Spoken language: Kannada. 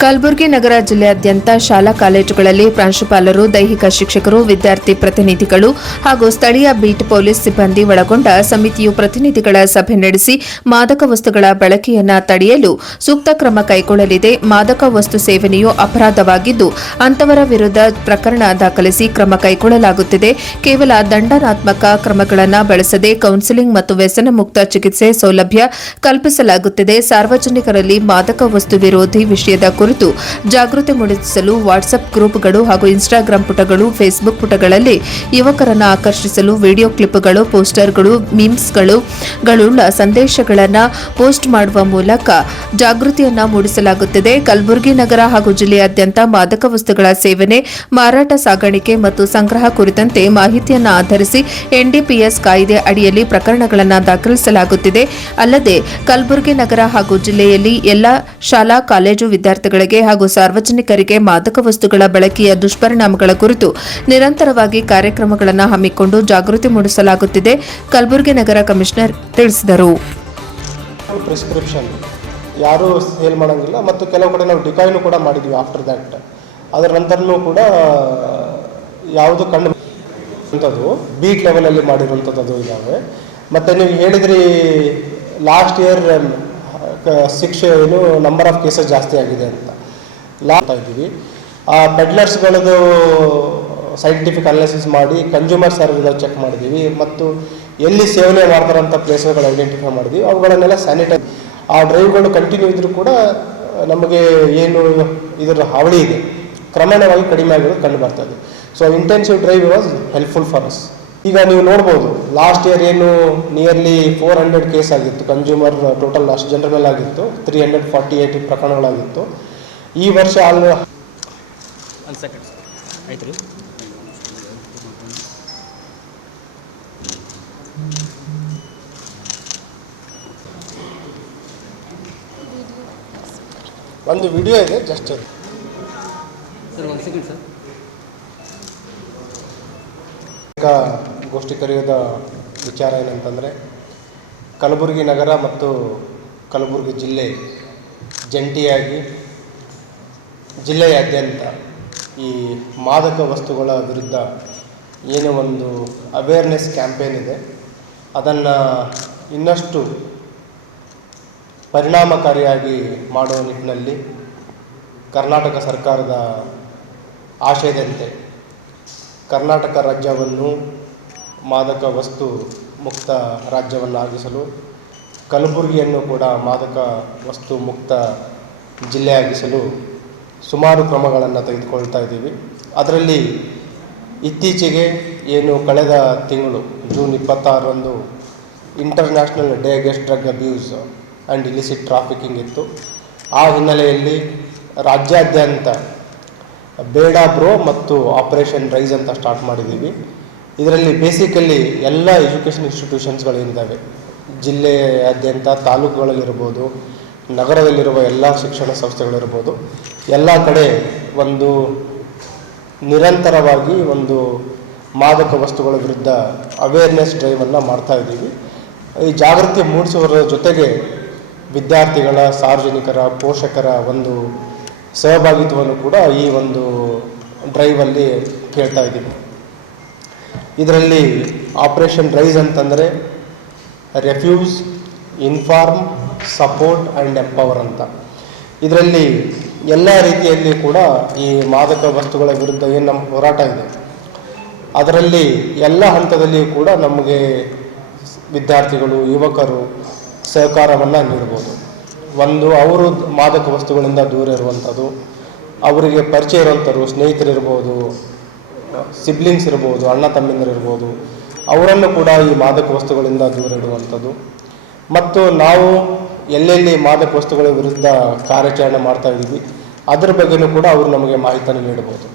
ಕಲಬುರಗಿ ನಗರ ಜಿಲ್ಲೆಯಾದ್ಯಂತ ಶಾಲಾ ಕಾಲೇಜುಗಳಲ್ಲಿ ಪ್ರಾಂಶುಪಾಲರು, ದೈಹಿಕ ಶಿಕ್ಷಕರು, ವಿದ್ಯಾರ್ಥಿ ಪ್ರತಿನಿಧಿಗಳು ಹಾಗೂ ಸ್ಥಳೀಯ ಬೀಟ್ ಪೊಲೀಸ್ ಸಿಬ್ಬಂದಿ ಒಳಗೊಂಡ ಸಮಿತಿಯು ಪ್ರತಿನಿಧಿಗಳ ಸಭೆ ನಡೆಸಿ ಮಾದಕ ವಸ್ತುಗಳ ಬಳಕೆಯನ್ನು ತಡೆಯಲು ಸೂಕ್ತ ಕ್ರಮ ಕೈಗೊಳ್ಳಲಿದೆ. ಮಾದಕ ವಸ್ತು ಸೇವನೆಯು ಅಪರಾಧವಾಗಿದ್ದು ಅಂತವರ ವಿರುದ್ಧ ಪ್ರಕರಣ ದಾಖಲಿಸಿ ಕ್ರಮ ಕೈಗೊಳ್ಳಲಾಗುತ್ತಿದೆ. ಕೇವಲ ದಂಡನಾತ್ಮಕ ಕ್ರಮಗಳನ್ನು ಬಳಸದೆ ಕೌನ್ಸೆಲಿಂಗ್ ಮತ್ತು ವ್ಯಸನ ಮುಕ್ತ ಚಿಕಿತ್ಸೆ ಸೌಲಭ್ಯ ಕಲ್ಪಿಸಲಾಗುತ್ತಿದೆ. ಸಾರ್ವಜನಿಕರಲ್ಲಿ ಮಾದಕ ವಸ್ತು ವಿರೋಧಿ ವಿಷಯದ ಕುರಿತು ಜಾಗೃತಿ ಮೂಡಿಸಲು ವಾಟ್ಸ್ಆಪ್ ಗ್ರೂಪ್ಗಳು ಹಾಗೂ ಇನ್ಸ್ಟಾಗ್ರಾಂ ಪುಟಗಳು, ಫೇಸ್ಬುಕ್ ಪುಟಗಳಲ್ಲಿ ಯುವಕರನ್ನು ಆಕರ್ಷಿಸಲು ವಿಡಿಯೋ ಕ್ಲಿಪ್ಗಳು, ಪೋಸ್ಟರ್ಗಳು, ಮೀಮ್ಸ್ಗಳುಳ್ಳ ಸಂದೇಶಗಳನ್ನು ಪೋಸ್ಟ್ ಮಾಡುವ ಮೂಲಕ ಜಾಗೃತಿಯನ್ನು ಮೂಡಿಸಲಾಗುತ್ತಿದೆ. ಕಲಬುರಗಿ ನಗರ ಹಾಗೂ ಜಿಲ್ಲೆಯಾದ್ಯಂತ ಮಾದಕ ವಸ್ತುಗಳ ಸೇವನೆ, ಮಾರಾಟ, ಸಾಗಾಣಿಕೆ ಮತ್ತು ಸಂಗ್ರಹ ಕುರಿತಂತೆ ಮಾಹಿತಿಯನ್ನು ಆಧರಿಸಿ ಎನ್ಡಿಪಿಎಸ್ ಕಾಯ್ದೆ ಅಡಿಯಲ್ಲಿ ಪ್ರಕರಣಗಳನ್ನು ದಾಖಲಿಸಲಾಗುತ್ತಿದೆ. ಅಲ್ಲದೆ ಕಲಬುರಗಿ ನಗರ ಹಾಗೂ ಜಿಲ್ಲೆಯಲ್ಲಿ ಎಲ್ಲ ಶಾಲಾ ಕಾಲೇಜು ವಿದ್ಯಾರ್ಥಿಗಳಿಗೆ ಹಾಗೂ ಸಾರ್ವಜನಿಕರಿಗೆ ಮಾದಕ ವಸ್ತುಗಳ ಬಳಕೆಯ ದುಷ್ಪರಿಣಾಮಗಳ ಕುರಿತು ನಿರಂತರವಾಗಿ ಕಾರ್ಯಕ್ರಮಗಳನ್ನು ಹಮ್ಮಿಕೊಂಡು ಜಾಗೃತಿ ಮೂಡಿಸಲಾಗುತ್ತಿದೆ. ಕಲಬುರಗಿ ನಗರ ಕಮಿಷನರ್ ತಿಳಿಸಿದರು. ಪ್ರಿಸ್ಕ್ರಿಪ್ಷನ್ ಯಾರೂ ಸೇಲ್ ಮಾಡೋಂಗಿಲ್ಲ ಮತ್ತು ಕೆಲವು ಕಡೆ ನಾವು ಡಿಕಾಯ್ನು ಕೂಡ ಮಾಡಿದ್ವಿ ಆಫ್ಟರ್ ದ್ಯಾಟ್. ಅದರ ನಂತರನೂ ಕೂಡ ಯಾವುದು ಕಂಡು ಅಂಥದ್ದು ಬೀಟ್ ಲೆವೆಲಲ್ಲಿ ಮಾಡಿರುವಂಥದ್ದು ಇದ್ದಾವೆ. ಮತ್ತು ನೀವು ಹೇಳಿದ್ರಿ ಲಾಸ್ಟ್ ಇಯರ್ ಶಿಕ್ಷೆ ಏನು ನಂಬರ್ ಆಫ್ ಕೇಸಸ್ ಜಾಸ್ತಿ ಆಗಿದೆ ಅಂತ ಇದ್ದೀವಿ. ಆ ಪೆಡ್ಲರ್ಸ್ಗಳದ್ದು ಸೈಂಟಿಫಿಕ್ ಅನಾಲಿಸಿಸ್ ಮಾಡಿ ಕನ್ಸ್ಯೂಮರ್ ಸರ್ವಿಸ್ ಚೆಕ್ ಮಾಡಿದ್ದೀವಿ ಮತ್ತು ಎಲ್ಲಿ ಸೇವನೆ ಮಾಡ್ತಾರಂಥ ಪ್ಲೇಸ್ಗಳು ಐಡೆಂಟಿಫೈ ಮಾಡಿದ್ವಿ. ಅವುಗಳನ್ನೆಲ್ಲ ಸ್ಯಾನಿಟೈಸ್ ಆ ಡ್ರೈವ್ಗಳು ಕಂಟಿನ್ಯೂ ಇದ್ದರೂ ಕೂಡ ನಮಗೆ ಏನು ಇದರ ಹಾವಳಿ ಇದೆ ಕ್ರಮೇಣವಾಗಿ ಕಡಿಮೆ ಆಗಿರೋದು ಕಂಡು ಬರ್ತದೆ. So intensive drive was helpful for us. ಈಗ ನೀವು ನೋಡ್ಬೋದು ಲಾಸ್ಟ್ ಇಯರ್ ಏನು ನಿಯರ್ಲಿ 400 ಕೇಸ್ ಆಗಿತ್ತು, ಕನ್ಸ್ಯೂಮರ್ ಟೋಟಲ್ ಅಷ್ಟು ಜನರ ಮೇಲೆ ಆಗಿತ್ತು, 348 ಪ್ರಕರಣಗಳಾಗಿತ್ತು. ಈ ವರ್ಷ ಒಂದು ವಿಡಿಯೋ ಇದೆ, ಜಸ್ಟ್ ಗೋಷ್ಠಿ ಕರೆಯೋದ ವಿಚಾರ ಏನಂತಂದರೆ, ಕಲಬುರಗಿ ನಗರ ಮತ್ತು ಕಲಬುರಗಿ ಜಿಲ್ಲೆ ಜಂಟಿಯಾಗಿ ಜಿಲ್ಲೆಯಾದ್ಯಂತ ಈ ಮಾದಕ ವಸ್ತುಗಳ ವಿರುದ್ಧ ಏನೋ ಒಂದು ಅವೇರ್ನೆಸ್ ಕ್ಯಾಂಪೇನ್ ಇದೆ, ಅದನ್ನು ಇನ್ನಷ್ಟು ಪರಿಣಾಮಕಾರಿಯಾಗಿ ಮಾಡುವ ನಿಟ್ಟಿನಲ್ಲಿ ಕರ್ನಾಟಕ ಸರ್ಕಾರದ ಆಶಯದಂತೆ ಕರ್ನಾಟಕ ರಾಜ್ಯವನ್ನು ಮಾದಕ ವಸ್ತು ಮುಕ್ತ ರಾಜ್ಯವನ್ನಾಗಿಸಲು, ಕಲಬುರಗಿಯನ್ನು ಕೂಡ ಮಾದಕ ವಸ್ತು ಮುಕ್ತ ಜಿಲ್ಲೆಯಾಗಿಸಲು ಸುಮಾರು ಕ್ರಮಗಳನ್ನು ತೆಗೆದುಕೊಳ್ತಾ ಇದ್ದೀವಿ. ಅದರಲ್ಲಿ ಇತ್ತೀಚೆಗೆ ಏನು ಕಳೆದ ತಿಂಗಳು ಜೂನ್ 26ರಂದು international day against drug abuse and illicit trafficking ಇತ್ತು. ಆ ಹಿನ್ನೆಲೆಯಲ್ಲಿ ರಾಜ್ಯಾದ್ಯಂತ ಬೇಡ ಬ್ರೋ ಮತ್ತು ಆಪರೇಷನ್ ರೈಸ್ ಅಂತ ಸ್ಟಾರ್ಟ್ ಮಾಡಿದ್ದೀವಿ. ಇದರಲ್ಲಿ ಬೇಸಿಕಲಿ ಎಲ್ಲ ಎಜುಕೇಷನ್ ಇನ್ಸ್ಟಿಟ್ಯೂಷನ್ಸ್ಗಳೇನಿದ್ದಾವೆ ಜಿಲ್ಲೆಯಾದ್ಯಂತ, ತಾಲೂಕುಗಳಲ್ಲಿರ್ಬೋದು, ನಗರದಲ್ಲಿರುವ ಎಲ್ಲ ಶಿಕ್ಷಣ ಸಂಸ್ಥೆಗಳಿರ್ಬೋದು, ಎಲ್ಲ ಕಡೆ ಒಂದು ನಿರಂತರವಾಗಿ ಒಂದು ಮಾದಕ ವಸ್ತುಗಳ ವಿರುದ್ಧ ಅವೇರ್ನೆಸ್ ಡ್ರೈವನ್ನು ಮಾಡ್ತಾಯಿದ್ದೀವಿ. ಈ ಜಾಗೃತಿ ಮೂಡಿಸುವುದರ ಜೊತೆಗೆ ವಿದ್ಯಾರ್ಥಿಗಳ, ಸಾರ್ವಜನಿಕರ, ಪೋಷಕರ ಒಂದು ಸಹಭಾಗಿತ್ವವನ್ನು ಕೂಡ ಈ ಒಂದು ಡ್ರೈವಲ್ಲಿ ಕೇಳ್ತಾ ಇದ್ದೀವಿ. ಇದರಲ್ಲಿ ಆಪರೇಷನ್ ರೈಸ್ ಅಂತಂದರೆ refuse, inform, support and empower ಅಂತ. ಇದರಲ್ಲಿ ಎಲ್ಲ ರೀತಿಯಲ್ಲಿ ಕೂಡ ಈ ಮಾದಕ ವಸ್ತುಗಳ ವಿರುದ್ಧ ಏನು ನಮ್ಮ ಹೋರಾಟ ಇದೆ ಅದರಲ್ಲಿ ಎಲ್ಲ ಹಂತದಲ್ಲಿಯೂ ಕೂಡ ನಮಗೆ ವಿದ್ಯಾರ್ಥಿಗಳು, ಯುವಕರು ಸಹಕಾರವನ್ನು ನೀಡ್ಬೋದು. ಒಂದು, ಅವರು ಮಾದಕ ವಸ್ತುಗಳಿಂದ ದೂರ ಇರುವಂಥದ್ದು, ಅವರಿಗೆ ಪರಿಚಯ ಇರುವಂಥವ್ರು, ಸ್ನೇಹಿತರಿರ್ಬೋದು, ಸಿಬ್ಲಿಂಗ್ಸ್ ಇರ್ಬೋದು, ಅಣ್ಣ ತಮ್ಮಂದಿರಿರ್ಬೋದು, ಅವರನ್ನು ಕೂಡ ಈ ಮಾದಕ ವಸ್ತುಗಳಿಂದ ದೂರ ಇಡುವಂಥದ್ದು. ಮತ್ತು ನಾವು ಎಲ್ಲೆಲ್ಲಿ ಮಾದಕ ವಸ್ತುಗಳ ವಿರುದ್ಧ ಕಾರ್ಯಾಚರಣೆ ಮಾಡ್ತಾ ಇದ್ದೀವಿ ಅದರ ಬಗ್ಗೆಯೂ ಕೂಡ ಅವರು ನಮಗೆ ಮಾಹಿತಿಯನ್ನು ನೀಡಬಹುದು.